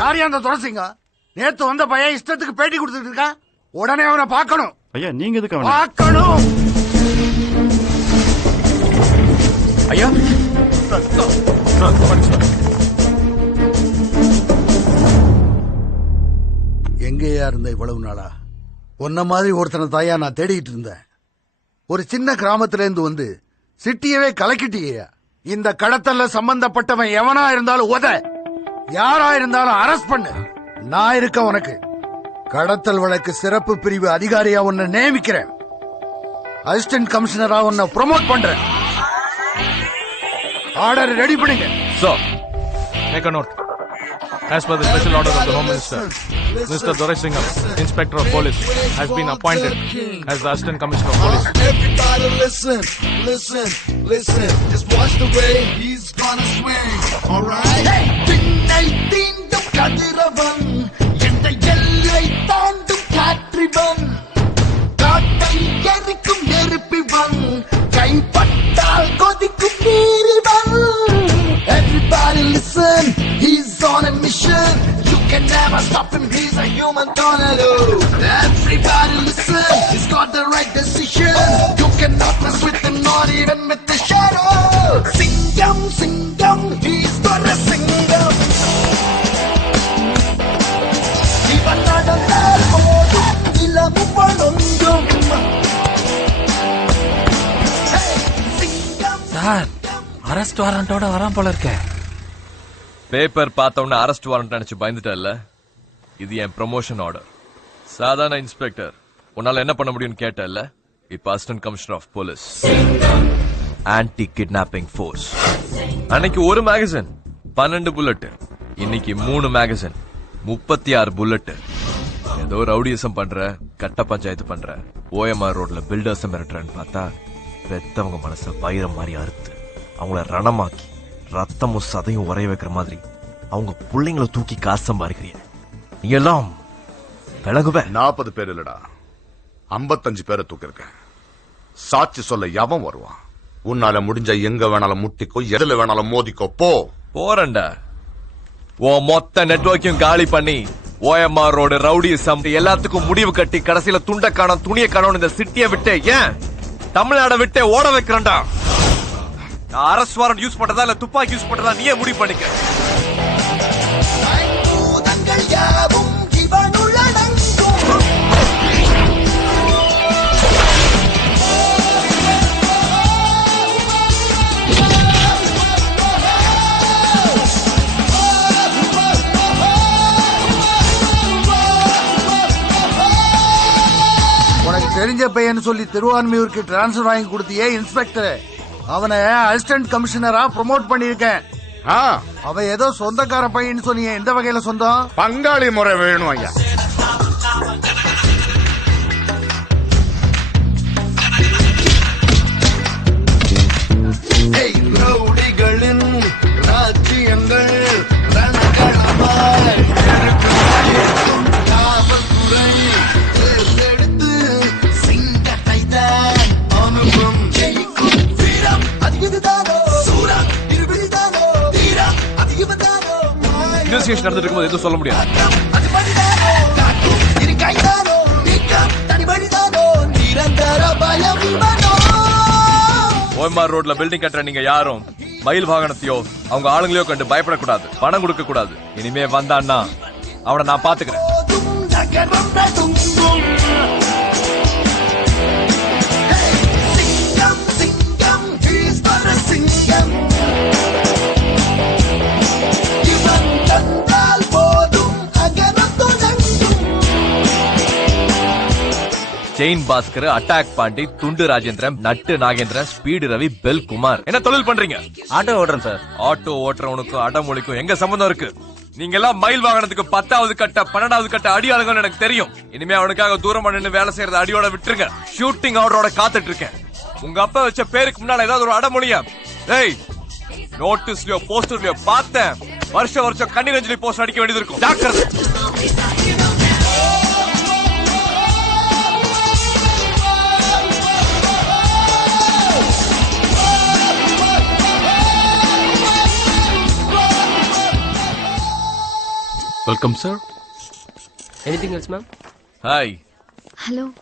யாரையா அந்த துரசிங்க? நேத்து வந்த பையன் இஷ்டத்துக்கு பேட்டி கொடுத்துட்டு இருக்கான். உடனே அவனை பார்க்கணும். ஐயா நீங்க எதுக்கு பார்க்கணும்? ஐயா எங்கேயா இருந்த இவ்வளவு நாளா? உன்ன மாதிரி ஒருத்தனை தாயா நான் தேடிட்டு இருந்தேன். ஒரு சின்ன கிராமத்துல இருந்து வந்து சிட்டியவே கலக்கிட்டியா. இந்த கடத்தல்ல சம்பந்தப்பட்டவன் எவனா இருந்தாலும் உத, யாரா இருந்தாலும் அரெஸ்ட் பண்ணு. நான் இருக்க உனக்கு. கடத்தல் வழக்கு சிறப்பு பிரிவு அதிகாரியா உன்னை நியமிக்கிறேன். அசிஸ்டன்ட் கமிஷனரா உன்னை ப்ரொமோட் பண்றேன். ஆர்டர் ரெடி பண்ணுங்க. Sir, make a note. As per the special order of the Home Minister, Mr. Doraisingam, Inspector of Police, has been appointed as the Assistant Commissioner of Police. Everybody listen, listen, listen. Just watch the way he's gonna swing. Alright? Tinnai teendum kadiravan, endai ellai taandum katrivan, kaattai erikkum neruppivan, kai pattal kodikkum neerivan. Everybody listen, he's on a mission. You can never stop him, he's a human tornado. Everybody listen, he's got the right decision. You cannot mess with him, not even with the shadow. Singam, singam, he's got a singam. Ivan nadandal podum, ilamu valondum. Hey, singam. Sir, arrest warrant oda varan pola irke. Paper பார்த்த உடனே arrest warrant நினைச்சு பயந்துட்டல. இது என் promotion order. சாதாரண inspector உன்னால என்ன பண்ண முடியும்னு கேட்டல. இப்ப assistant commissioner of police, anti kidnapping force. அன்னைக்கு ஒரு மேகசின் 12 புல்லட், இன்னைக்கு 3 மேகசின் 36 புல்லட். ஏதோ ரவுடிசம் பண்ற, கட்ட பஞ்சாயத்து பண்ற, OMR ரோட்ல பில்டர்ஸ் மிரட்டுறன்னு பார்த்தா பெத்தவங்க மனச பயிர மாதிரி அறுத்து அவங்கள ரணமாக்கி ரத்தமும் சதையும் உரைய வைக்கிற மாதிரி அவங்க பிள்ளைங்களை தூக்கி காசு சம்பாதிக்கிறீங்க. நீ எல்லாம் விலகுவே. 40 பேர் இல்லடா, 55 பேரை தூக்கிருக்கேன். சாட்சி சொல்ல எவன் வருவான்? உன்னால முடிஞ்ச எங்க வேணாலும் முட்டிக்கோ, எதுல வேணாலும் மோதிக்கோ. போறண்டா. உன் மொத்த நெட்வொர்க்கையும் காலி பண்ணி OMR ரோடு ரவுடிசம் எல்லாத்துக்கும் முடிவு கட்டி கடைசியில துண்ட காணோம் துணிய காணோம் இந்த சிட்டியை விட்டு ஏன் தமிழ்நாட விட்டு ஓட வைக்கிறேன்டா. அரெஸ்ட் வாரண்ட் யூஸ் பண்றதா இல்ல துப்பாக்கி யூஸ் பண்றதா நீயே முடிவு பண்ணிக்க. உனக்கு தெரிஞ்ச பையன் சொல்லி திருவான்மையூருக்கு டிரான்ஸ்பர் வாங்கி கொடுத்தியே இன்ஸ்பெக்டர், அவனை அசிஸ்டன்ட் கமிஷனரா ப்ரொமோட் பண்ணிருக்கேன். அவன் ஏதோ சொந்தக்கார பையன் சொன்னீங்க, எந்த வகையில சொந்தம்? பங்காளி முறை வேணும் ஐயா. ரவுடிகளின் ராஜ்யங்கள் காவல்துறை தேர்ந்தெடுத்து சிங்கத்தை தான் அனுபவம் ஜெயிக்கும் வீரம். அது இதுதானோ சூரம், இருபிடிதானோ தீரம், அது இவதானோ. இன்வெஸ்டிகேஷன் நடந்துட்டு இருக்கும்போது எதுவும் சொல்ல முடியாது. அது படிதானோ காட்டும் இரு கைதானோ நீக்கம் தனிபடிதானோ நிரந்தர பயம் இவனோ. OMR ரோட்ல பில்டிங் கட்டுற நீங்க யாரும் மயில் வாகனத்தையோ அவங்க ஆளுங்களையோ கண்டு பயப்படக்கூடாது, பணம் கொடுக்க கூடாது. இனிமே வந்தான்னா அவனை நான் பாத்துக்கிறேன். செயின் பாஸ்கர், அட்டாக் பாண்டி, துண்டு ராஜேந்திரன், நட்டு நாகேந்திரன், ஸ்பீடு ரவி, பெல் குமார். என்ன தொழில் பண்றீங்க? ஆட்டோ ஓடுறேன் சார். ஆட்டோ ஓட்டுறவனுக்கும் அடமொழிக்கும் எங்க சம்பந்தம் இருக்கு? நீங்க எல்லாம் மயில் வாகனத்துக்கு 10வது கட்ட 12வது கட்ட அடியாளுங்கன்னு எனக்கு தெரியும். இனிமே அவனுக்காக தூரமா நின்று வேலை செய்யறது அடியோட விட்டுருங்க. ஷூட்டிங் ஆர்டரோட காத்துட்டு இருக்கேன். உங்க அப்பா வச்ச பேருக்கு முன்னால ஏதாவது ஒரு அடமொழியா? ஏய், நோட்டீஸ்லயோ போஸ்டர்லயோ பார்த்தேன், வருஷம் கண்ணீர் அஞ்சலி போஸ்டர் அடிக்க வேண்டியது இருக்கும். ஜாக்கிரதை. Welcome sir. Anything else ma'am? Hi. Hello